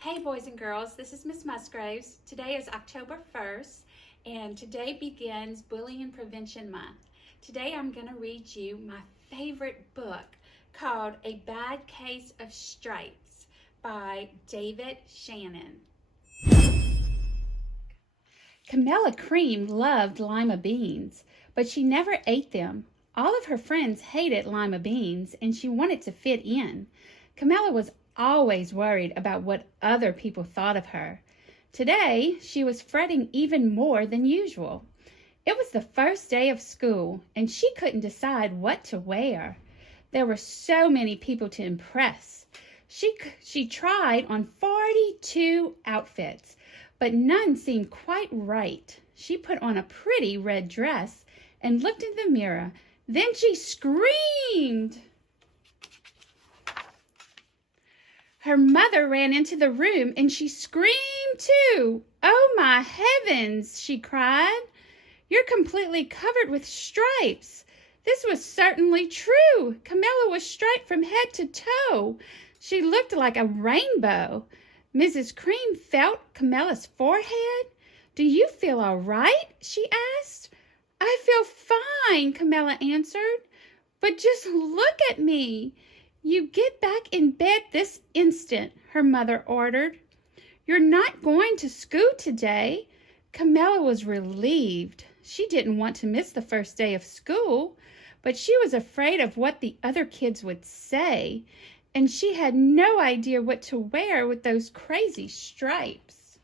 Hey boys and girls, this is Miss Musgraves. Today is October 1st and today begins Bullying Prevention Month. Today I'm going to read you my favorite book called A Bad Case of Stripes by David Shannon. Camilla Cream loved lima beans, but she never ate them. All of her friends hated lima beans and she wanted to fit in. Camilla was always worried about what other people thought of her. Today, she was fretting even more than usual. It was the first day of school, and she couldn't decide what to wear. There were so many people to impress. She tried on 42 outfits, but none seemed quite right. She put on a pretty red dress and looked in the mirror. Then she screamed. Her mother ran into the room and she screamed too. "Oh my heavens," she cried. "You're completely covered with stripes." This was certainly true. Camilla was striped from head to toe. She looked like a rainbow. Mrs. Cream felt Camilla's forehead. "Do you feel all right?" she asked. "I feel fine," Camilla answered. "But just look at me." "You get back in bed this instant," her mother ordered. "You're not going to school today." Camilla was relieved. She didn't want to miss the first day of school, but she was afraid of what the other kids would say, and she had no idea what to wear with those crazy stripes.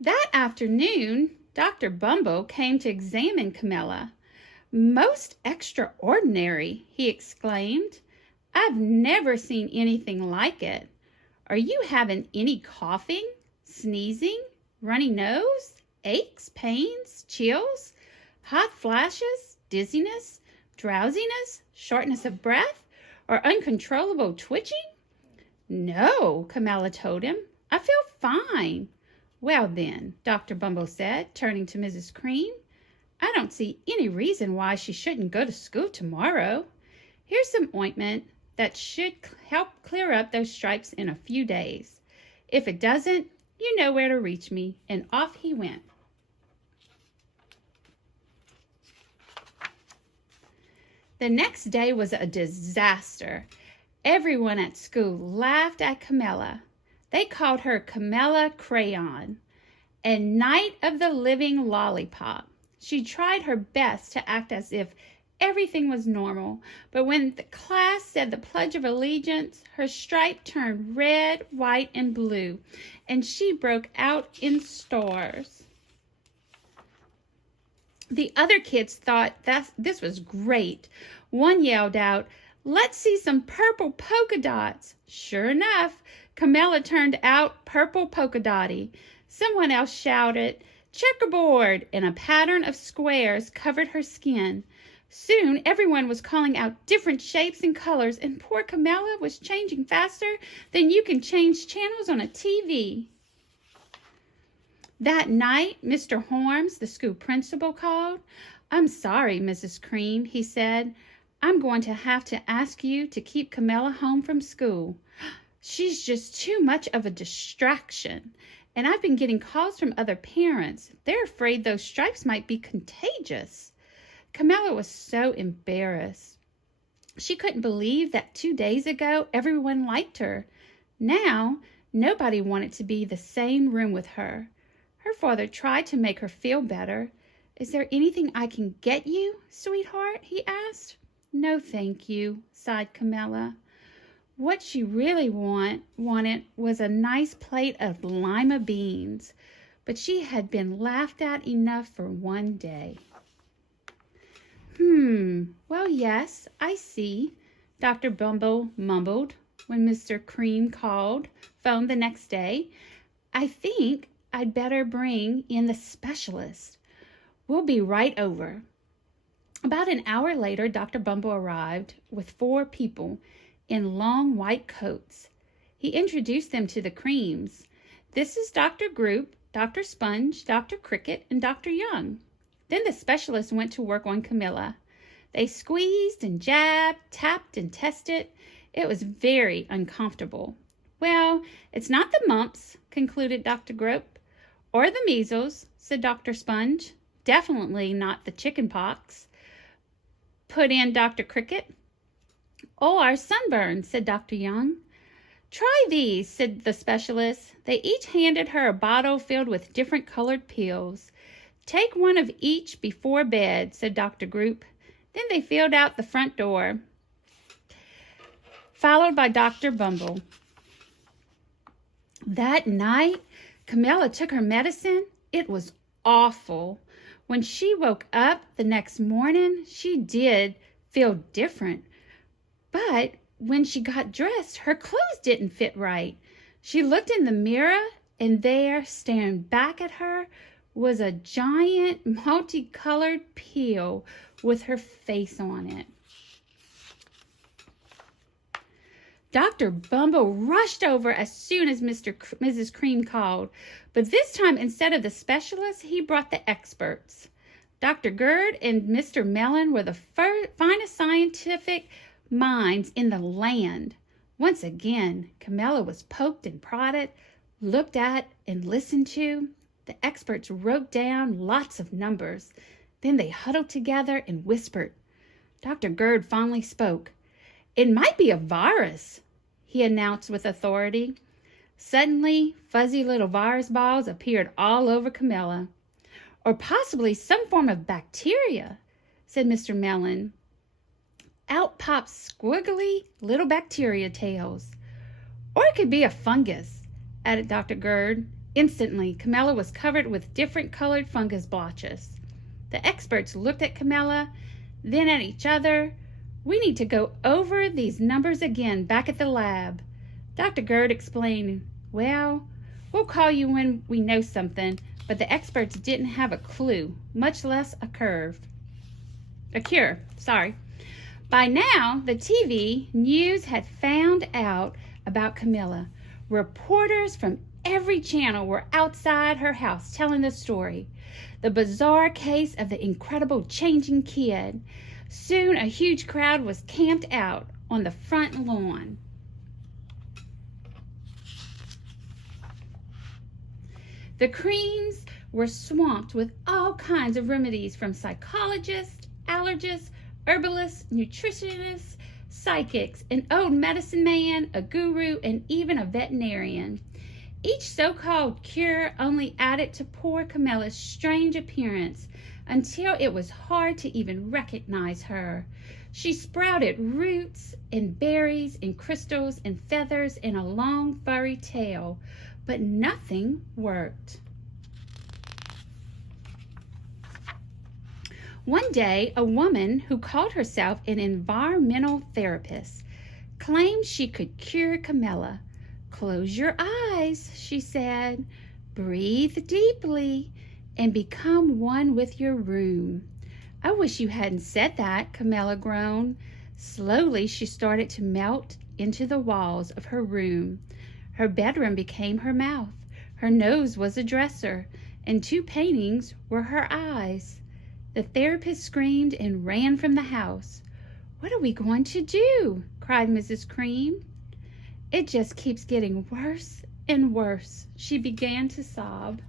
That afternoon, Dr. Bumble came to examine Camilla. "Most extraordinary," he exclaimed. "I've never seen anything like it. Are you having any coughing, sneezing, runny nose, aches, pains, chills, hot flashes, dizziness, drowsiness, shortness of breath, or uncontrollable twitching?" "No," Camilla told him. "I feel fine." "Well then," Dr. Bumble said, turning to Mrs. Cream, "I don't see any reason why she shouldn't go to school tomorrow. Here's some ointment that should help clear up those stripes in a few days. If it doesn't, you know where to reach me." And off he went. The next day was a disaster. Everyone at school laughed at Camilla. They called her Camilla Crayon, a Night of the Living Lollipop. She tried her best to act as if everything was normal, but when the class said the Pledge of Allegiance, her stripe turned red, white, and blue, and she broke out in stars. The other kids thought this was great. One yelled out, "Let's see some purple polka dots." Sure enough, Camilla turned out purple polka dotty. Someone else shouted, "Checkerboard," and a pattern of squares covered her skin. Soon everyone was calling out different shapes and colors, and poor Camilla was changing faster than you can change channels on a TV. That night, Mr. Holmes, the school principal, called. "I'm sorry, Mrs. Cream," he said. "I'm going to have to ask you to keep Camilla home from school. She's just too much of a distraction. And I've been getting calls from other parents. They're afraid those stripes might be contagious." Camilla was so embarrassed. She couldn't believe that 2 days ago everyone liked her. Now, nobody wanted to be in the same room with her. Her father tried to make her feel better. "Is there anything I can get you, sweetheart?" he asked. "No, thank you," sighed Camilla. What she really wanted was a nice plate of lima beans, but she had been laughed at enough for one day. Well, yes, I see," Dr. Bumble mumbled when Mr. Cream phoned the next day. "I think I'd better bring in the specialist. We'll be right over." About an hour later, Dr. Bumble arrived with 4 people in long white coats. He introduced them to the Creams. "This is Dr. Group, Dr. Sponge, Dr. Cricket, and Dr. Young." Then the specialist went to work on Camilla. They squeezed and jabbed, tapped and tested. It was very uncomfortable. "Well, it's not the mumps," concluded Dr. Grope. "Or the measles," said Dr. Sponge. "Definitely not the chicken pox," put in Dr. Cricket. "Or sunburn," said Dr. Young. "Try these," said the specialist. They each handed her a bottle filled with different colored pills. "Take one of each before bed," said Dr. Grope. Then they filled out the front door, followed by Dr. Bumble. That night, Camilla took her medicine. It was awful. When she woke up the next morning, she did feel different. But when she got dressed, her clothes didn't fit right. She looked in the mirror, and there, staring back at her, was a giant multicolored pill with her face on it. Dr. Bumble rushed over as soon as Mrs. Cream called, but this time instead of the specialists, he brought the experts. Dr. Gerd and Mr. Mellon were the finest scientific minds in the land. Once again, Camilla was poked and prodded, looked at and listened to. The experts wrote down lots of numbers. Then they huddled together and whispered. Dr. Gerd finally spoke. "It might be a virus," he announced with authority. Suddenly, fuzzy little virus balls appeared all over Camilla. "Or possibly some form of bacteria," said Mr. Mellon. Out popped squiggly little bacteria tails. "Or it could be a fungus," added Dr. Gerd. Instantly, Camilla was covered with different colored fungus blotches. The experts looked at Camilla, then at each other. "We need to go over these numbers again back at the lab." Dr. Gerd explained, "Well, we'll call you when we know something," but the experts didn't have a clue, much less a cure. By now, the TV news had found out about Camilla. Reporters from every channel were outside her house telling the story. The bizarre case of the incredible changing kid. Soon a huge crowd was camped out on the front lawn. The Creams were swamped with all kinds of remedies from psychologists, allergists, herbalists, nutritionists, psychics, an old medicine man, a guru, and even a veterinarian. Each so-called cure only added to poor Camilla's strange appearance until it was hard to even recognize her. She sprouted roots and berries and crystals and feathers and a long furry tail, but nothing worked. One day, a woman who called herself an environmental therapist claimed she could cure Camilla. "Close your eyes," she said. "Breathe deeply and become one with your room." "I wish you hadn't said that," Camilla groaned. Slowly, she started to melt into the walls of her room. Her bedroom became her mouth. Her nose was a dresser, and 2 paintings were her eyes. The therapist screamed and ran from the house. "What are we going to do?" cried Mrs. Cream. "It just keeps getting worse and worse." She began to sob.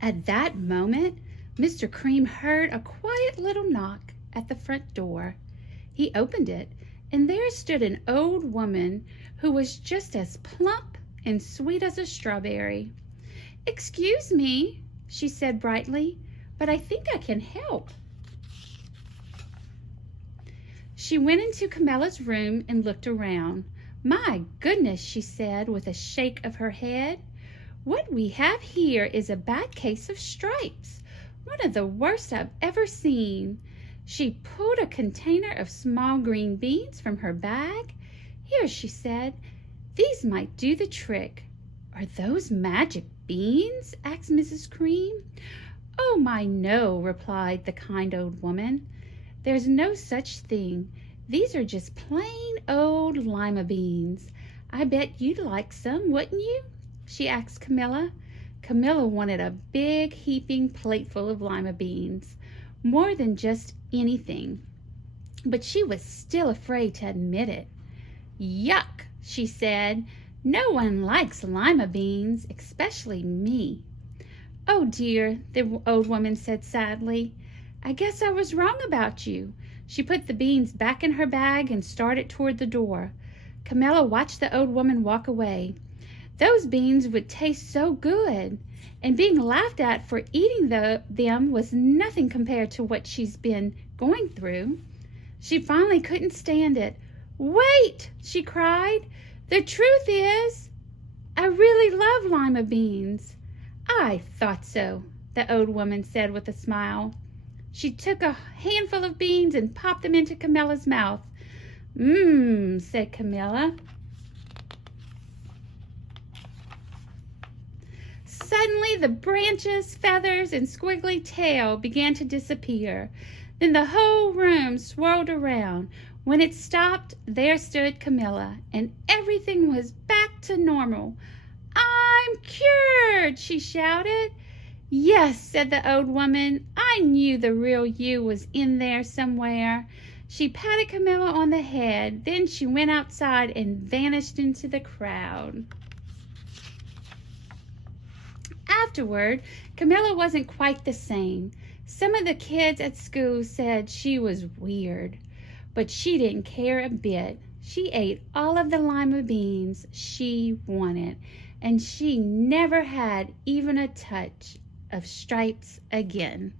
At that moment, Mr. Cream heard a quiet little knock at the front door. He opened it, and there stood an old woman who was just as plump and sweet as a strawberry. "Excuse me," she said brightly, "but I think I can help." She went into Camilla's room and looked around. "My goodness," she said with a shake of her head. "What we have here is a bad case of stripes, one of the worst I've ever seen." She pulled a container of small green beans from her bag. "Here," she said, "these might do the trick." "Are those magic beans?" asked Mrs. Cream. "Oh my, no," replied the kind old woman. "There's no such thing. These are just plain old lima beans. I bet you'd like some, wouldn't you?" she asked Camilla. Camilla wanted a big heaping plateful of lima beans. more than just anything. But she was still afraid to admit it. Yuck, she said. No one likes lima beans, especially me. Oh dear, the old woman said sadly. I guess I was wrong about you. She put the beans back in her bag and started toward the door. Camilla watched the old woman walk away. Those beans would taste so good, and being laughed at for eating them was nothing compared to what she's been going through. She finally couldn't stand it. Wait, she cried. The truth is, I really love lima beans. I thought so, the old woman said with a smile. She took a handful of beans and popped them into Camilla's mouth. Mmm, said Camilla. Suddenly the branches, feathers, and squiggly tail began to disappear. Then the whole room swirled around. When it stopped, there stood Camilla, and everything was back to normal. I'm cured, she shouted. Yes, said the old woman. I knew the real you was in there somewhere. She patted Camilla on the head. Then she went outside and vanished into the crowd. Afterward, Camilla wasn't quite the same. Some of the kids at school said she was weird, but she didn't care a bit. She ate all of the lima beans she wanted, and she never had even a touch of stripes again.